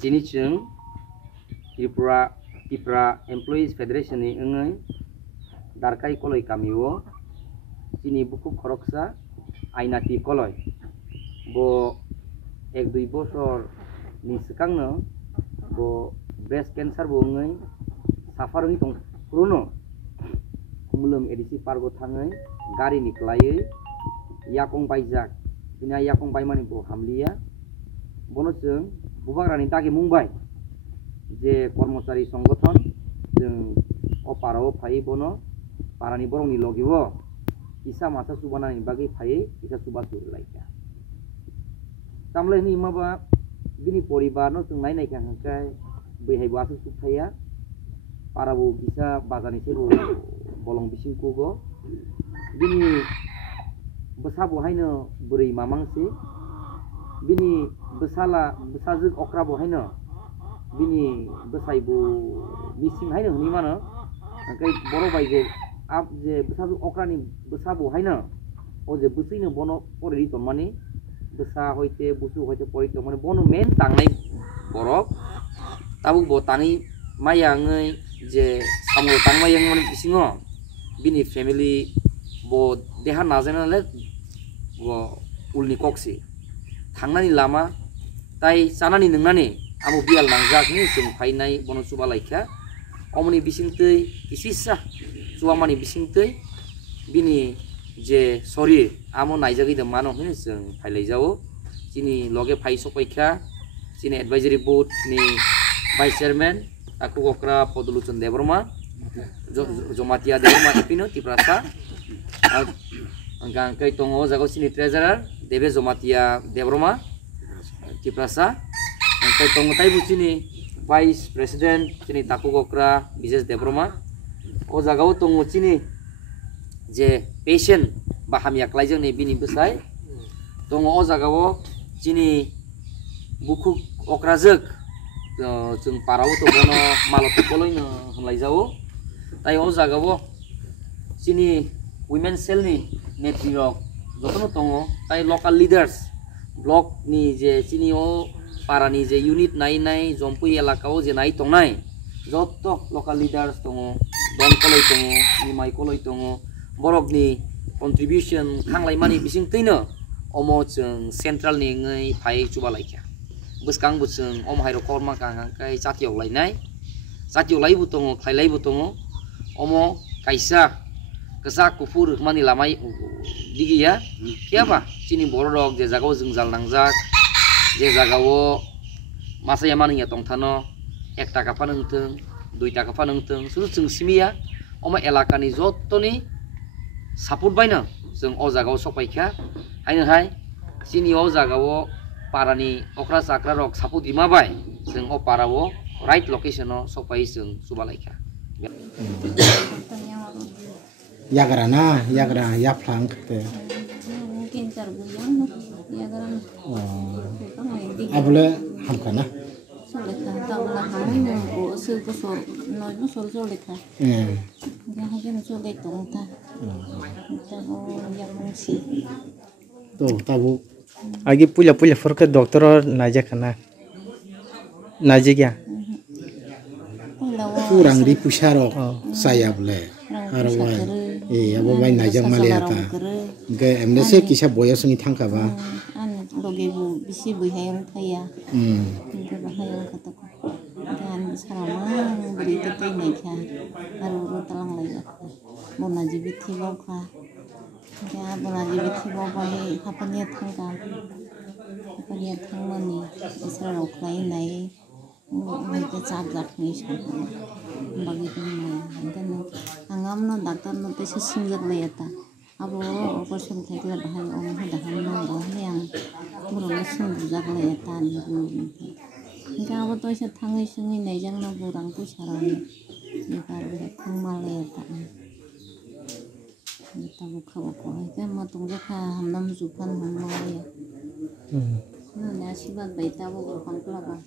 Sini chung Tripura Employees Federation ni engai darkai koloi kamiwo sini buku koroksa ainati koloi bo 1-2 bosor ni sekangno bo breast cancer bo engai safarungi tong kuruno kumulum edisi pargo thangai gari ni klai yakong baijak bina yakong baimani bo hamlia bono chung bubagrani dagi mumbai je kormosari সংগঠন जों oparo phai bono parani borongni logiwo isa masa subanani bagi phai isa suba surlaika tamlai ni maba bini poribar no जों nainai kan kai behai basu sukhaya parabo bisa bazani sebo bolong bisingkugo bini besabo haino buri mamangsi bini besajik okrabo haino bini besaibu mising haino ni mana kai boro baije ab je besajik okrani besabo haino o je busino bono pori tomani besa hoite busu hoite pori tomani bono men tangnai borok tabuk bo tangi mayangai je samul tangmayang mani bisingo bini family bo deha najana le bo ulni koksi tangnani lama tai sanani nungnani amu bial mangjak ni sing phainai bono suba laika omni bisingtei isisa suamani bisingtei bini je sorry amu naijagi de mano hini sing phailai jao sini loge phai sopaikha sini advisory board ni vice chairman aku kokra Podulucon Debroma Jomatia Debroma ipino tiprasa angkang kai tongo jago sini treasurer Debe Jomatia Debroma tiprasa angkai tongo tai bu sini vice president sini taku kokra Bises Debroma o jagao tongo sini je patient baham yaklaijang ne bini besai tongo o jagao sini buku okrajek जों पाराव तो बोनो मालती कलयनो हमलाय जाओ ताई ओ जागावो सिनी women cell ni नेतृत्व जतनो तंगो ताई local leaders block ni je sini o parani je unit नाई जम्पु एलाकाओ जे नाई तंगनाय जत्तो local leaders तंगो don कलय तंगो निमाय कलय तंगो borok ni contribution खांलाय मानि बिसिं तैनो अमो जों central ni ngai phai chubalaiखा buskang busung om hairo korma kang kai jatiok lainai jatiok lai butongo khailai butongo omo kaisa kesak kufur mani lamai digi ya kiapa sini borok je jagao jungjal nangjak je jagao masa yamani ya tongthano 1 taka panungtung 2 taka panungtung suru jung simia omo elakani jottoni support baina jung o jagao sopaikha haino hai sini o jagao parani okra sakra rok saput ima bai जों o parawo right location o sopai जों subalaika yagrana yagra yaplang te kincar buyang yagrana abule hamkana soleka tawla hamu ko su ko so no no soleka ya hagen solek tongta ta o yakungsi to tabu आगे पुला पुला फरक डॉक्टर और नाजा खाना नाजे क्या kurang di pusaro saya boleh arwai अब भाई नाजा माले आता के एमने से किसा बोया संगी थांका बा an loge bu bisi buhayang thaya ke bahayang kata ko kan sarama beri tete nei kha aru ro talang lai mo naji bithi ba kha ya bona ji bithi ba bai hapanya thangka hapanya thangmani isra ro khlai nai mai ke chap jak ni sa bagi ni dan angam no doctor no te singjak lai ata abo operation thekla bahai om daham no bo yang burung singjak lai ata ni ga abo to se thangai sungi nei jang no burang pu sarani ni par be thangma lai ata kita buka buka itu mau tunggu kah hamdam zupan hamma ya nah nasibat baita buku kampla bah